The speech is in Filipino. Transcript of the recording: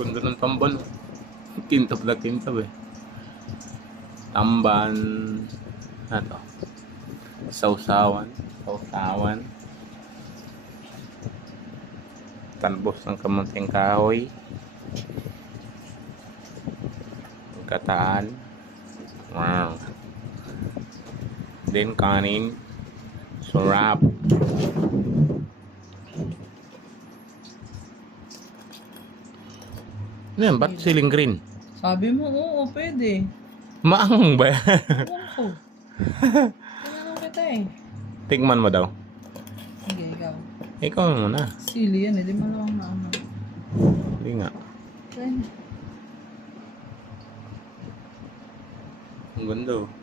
Ganda ng tamban. Kintab na kintab eh. Tamban. Ano? Sausawan. Sausawan. Talbos ng kamunting kahoy. Kataan. Wow. Then kanin. Sarap. Ano yan? Ba't siling green? Sabi mo, oo, pwede. Maanghang ba yan? Ewan ko. Tinanong kita eh. Tikman mo daw. Sige, ikaw. Ikaw muna. Sili yan eh, di malawang na ano. Hindi nga. Pwede. Ang ganda oh.